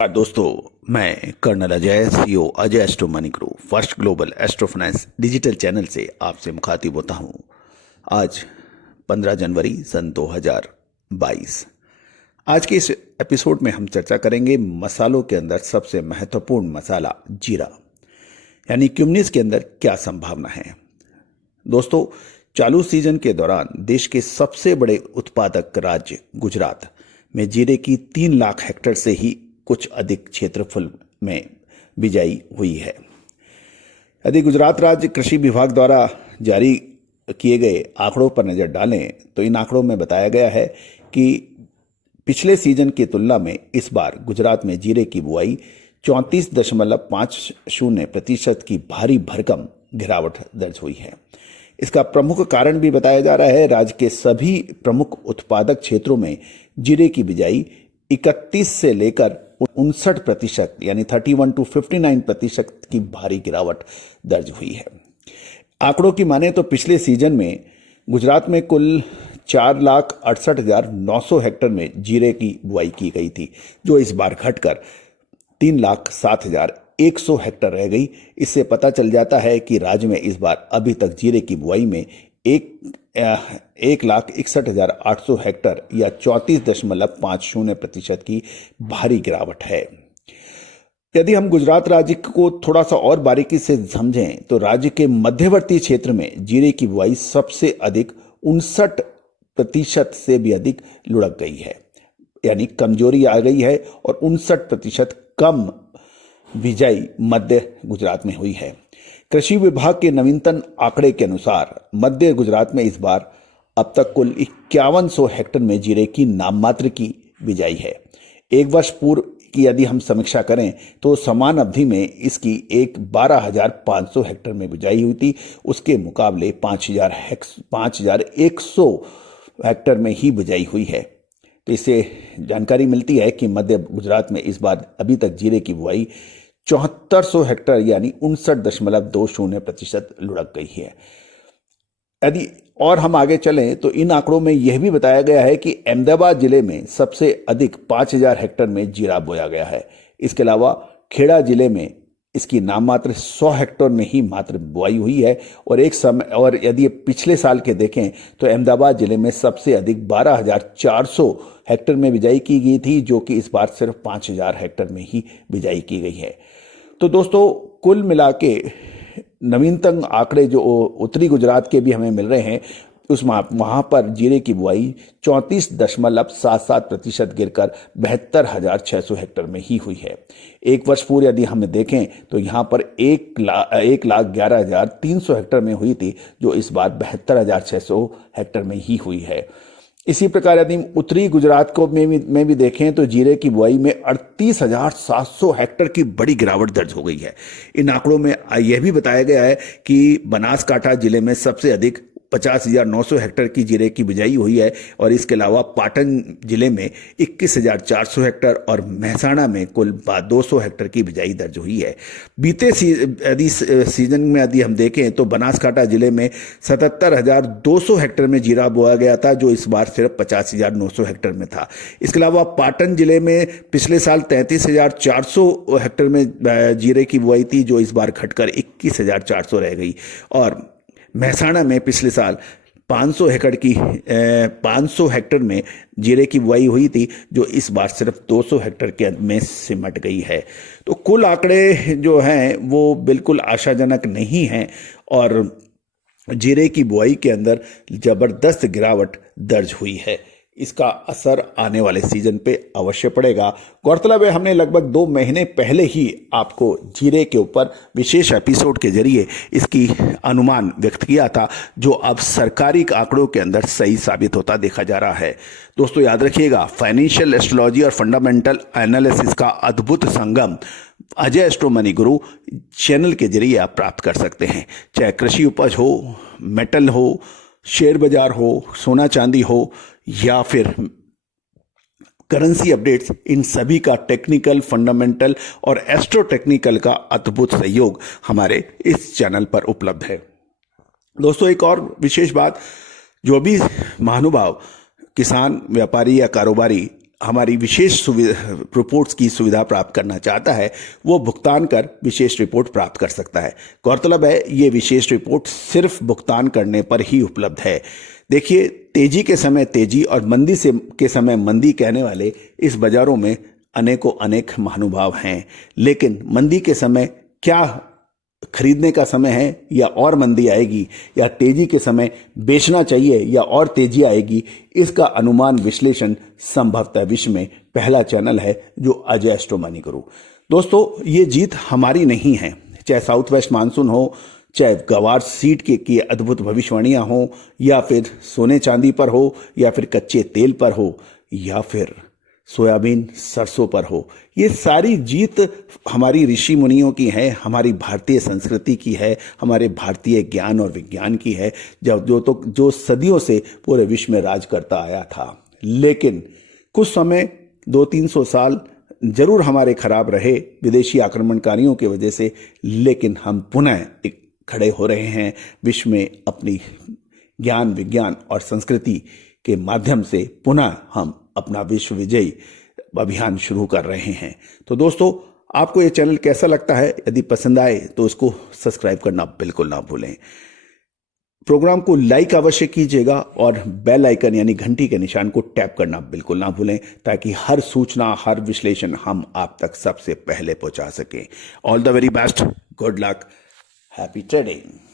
दोस्तों, मैं colonel Ajay, CEO Ajay astro money group first global astro finance digital channel से आपसे मुखातिब होता हूं। आज 15 जनवरी सन 2022। आज के इस एपिसोड में हम चर्चा करेंगे मसालों के अंदर सबसे महत्वपूर्ण मसाला जीरा यानी क्यूमिस के अंदर क्या संभावना है। दोस्तों, चालू सीजन के दौरान देश के सबसे बड़े उत्पादक राज्य गुजरात में जीरे की 3 लाख हेक्टेयर से ही कुछ अधिक क्षेत्रफल में बिजाई हुई है। यदि गुजरात राज्य कृषि विभाग द्वारा जारी किए गए आंकड़ों पर नजर डालें तो इन आंकड़ों में बताया गया है कि पिछले सीजन की तुलना में इस बार गुजरात में जीरे की बुआई 34.50% की भारी भरकम गिरावट दर्ज हुई है। इसका प्रमुख कारण भी बताया जा रहा है, राज्य के सभी प्रमुख उत्पादक क्षेत्रों में जीरे की बिजाई 31 से लेकर 59% यानी 31 to 59% की भारी गिरावट दर्ज हुई है। आंकड़ों की माने तो पिछले सीजन में गुजरात में कुल 4,68,900 हेक्टेयर में जीरे की बुआई की गई थी, जो इस बार घटकर 3,07,100 हेक्टेयर रह गई। इससे पता चल जाता है कि राज्य में इस बार अभी तक जीरे की बुआई में 1,61,800 हेक्टेयर या 34.50% की भारी गिरावट है। यदि हम गुजरात राज्य को थोड़ा सा और बारीकी से समझें तो राज्य के मध्यवर्ती क्षेत्र में जीरे की बुआई सबसे अधिक 59% से भी अधिक लुढ़क गई है, यानी कमजोरी आ गई है और 59% कम बिजाई मध्य गुजरात में हुई है। कृषि विभाग के नवीनतम आंकड़े के अनुसार मध्य गुजरात में इस बार अब तक कुल 5100 हेक्टेयर में जीरे की नाममात्र की बिजाई है। एक वर्ष पूर्व की यदि हम समीक्षा करें तो समान अवधि में इसकी 12,500 हेक्टेयर में बिजाई हुई थी। उसके मुकाबले 5,100 हेक्टेयर में ही बिजाई हुई है। तो इससे जानकारी मिलती है कि मध्य गुजरात में इस बार अभी तक जीरे की बुआई 7400 हेक्टेयर यानी 59.20% लुढ़क गई है। यदि और हम आगे चलें तो इन आंकड़ों में यह भी बताया गया है कि अहमदाबाद जिले में सबसे अधिक 5,000 हेक्टेयर में जीरा बोया गया है। इसके अलावा खेड़ा जिले में इसकी नाममात्र 100 हेक्टेयर में ही मात्र बुआई हुई है। और यदि पिछले साल के देखें तो अहमदाबाद जिले में सबसे अधिक 12,400 हेक्टेयर में बिजाई की गई थी, जो कि इस बार सिर्फ 5,000 हेक्टेयर में ही बिजाई की गई है। तो दोस्तों, कुल मिला के नवीनतम आंकड़े जो उत्तरी गुजरात के भी हमें मिल रहे हैं, वहां पर जीरे की बुआई 34.77% गिरकर 72,600 हेक्टेयर में ही हुई है। एक वर्ष पूर्व यदि हम देखें तो यहां पर 1,11,300 हेक्टेयर में हुई थी, जो इस बार 72,600 हेक्टेयर में ही हुई है। इसी प्रकार यदि उत्तरी गुजरात को में भी देखें तो जीरे की बुआई में 38,700 हेक्टेयर की बड़ी गिरावट दर्ज हो गई है। इन आंकड़ों में यह भी बताया गया है कि बनासकांठा जिले में सबसे अधिक 50,900 हेक्टेयर की जीरे की बिजाई हुई है और इसके अलावा पाटन जिले में 21,400 हेक्टेयर और मेहसाणा में कुल 200 हेक्टेयर की बिजाई दर्ज हुई है। बीते सीजन में यदि हम देखें तो बनासकांठा जिले में 77,200 हेक्टेयर में जीरा बोया गया था, जो इस बार सिर्फ 50,900 हेक्टेयर में था। इसके अलावा पाटन जिले में पिछले साल 33,400 हेक्टेयर में जीरे की बुआई थी, जो इस बार घटकर 21,400 रह गई। और मेहसाणा में पिछले साल 500 हेक्टेयर में जीरे की बुआई हुई थी, जो इस बार सिर्फ 200 हेक्टेयर के में सिमट गई है। तो कुल आंकड़े जो हैं वो बिल्कुल आशाजनक नहीं हैं और जीरे की बुआई के अंदर जबरदस्त गिरावट दर्ज हुई है। इसका असर आने वाले सीजन पे अवश्य पड़ेगा। गौरतलब है, हमने लगभग 2 महीने पहले ही आपको जीरे के ऊपर विशेष एपिसोड के जरिए इसकी अनुमान व्यक्त किया था, जो अब सरकारी आंकड़ों के अंदर सही साबित होता देखा जा रहा है। दोस्तों, याद रखिएगा, फाइनेंशियल एस्ट्रोलॉजी और फंडामेंटल एनालिसिस का अद्भुत संगम अजय एस्ट्रो मनी गुरु चैनल के जरिए आप प्राप्त कर सकते हैं। चाहे कृषि उपज हो, मेटल हो, शेयर बाजार हो, सोना चांदी हो या फिर करेंसी अपडेट्स, इन सभी का टेक्निकल, फंडामेंटल और एस्ट्रो टेक्निकल का अद्भुत सहयोग हमारे इस चैनल पर उपलब्ध है। दोस्तों, एक और विशेष बात, जो भी महानुभाव किसान, व्यापारी या कारोबारी हमारी विशेष रिपोर्ट्स की सुविधा प्राप्त करना चाहता है वो भुगतान कर विशेष रिपोर्ट प्राप्त कर सकता है। गौरतलब है ये विशेष रिपोर्ट सिर्फ भुगतान करने पर ही उपलब्ध है। देखिए, तेजी के समय तेजी और मंदी के समय मंदी कहने वाले इस बाजारों में अनेकों अनेक महानुभाव हैं, लेकिन मंदी के समय क्या खरीदने का समय है या और मंदी आएगी, या तेजी के समय बेचना चाहिए या और तेजी आएगी, इसका अनुमान विश्लेषण संभवतः विश्व में पहला चैनल है जो अजय एस्ट्रो मनी गुरु। दोस्तों, ये जीत हमारी नहीं है, चाहे साउथ वेस्ट मानसून हो, चाहे गवार सीड की अद्भुत भविष्यवाणियां हो, या फिर सोने चांदी पर हो, या फिर कच्चे तेल पर हो, या फिर सोयाबीन सरसों पर हो। ये सारी जीत हमारी ऋषि मुनियों की है, हमारी भारतीय संस्कृति की है, हमारे भारतीय ज्ञान और विज्ञान की है, जो सदियों से पूरे विश्व में राज करता आया था। लेकिन कुछ समय 200-300 साल जरूर हमारे खराब रहे विदेशी आक्रमणकारियों की वजह से, लेकिन हम पुनः खड़े हो रहे हैं विश्व में अपनी ज्ञान विज्ञान और संस्कृति के माध्यम से। पुनः हम अपना विश्व विजयी अभियान शुरू कर रहे हैं। तो दोस्तों, आपको ये चैनल कैसा लगता है? यदि पसंद आए तो उसको सब्सक्राइब करना बिल्कुल ना भूलें। प्रोग्राम को लाइक अवश्य कीजिएगा और बेल आइकन यानी घंटी के निशान को टैप करना बिल्कुल ना भूलें, ताकि हर सूचना, हर विश्लेषण हम आप तक सबसे पहले पहुंचा सकें। All the very best, good luck, happy trading.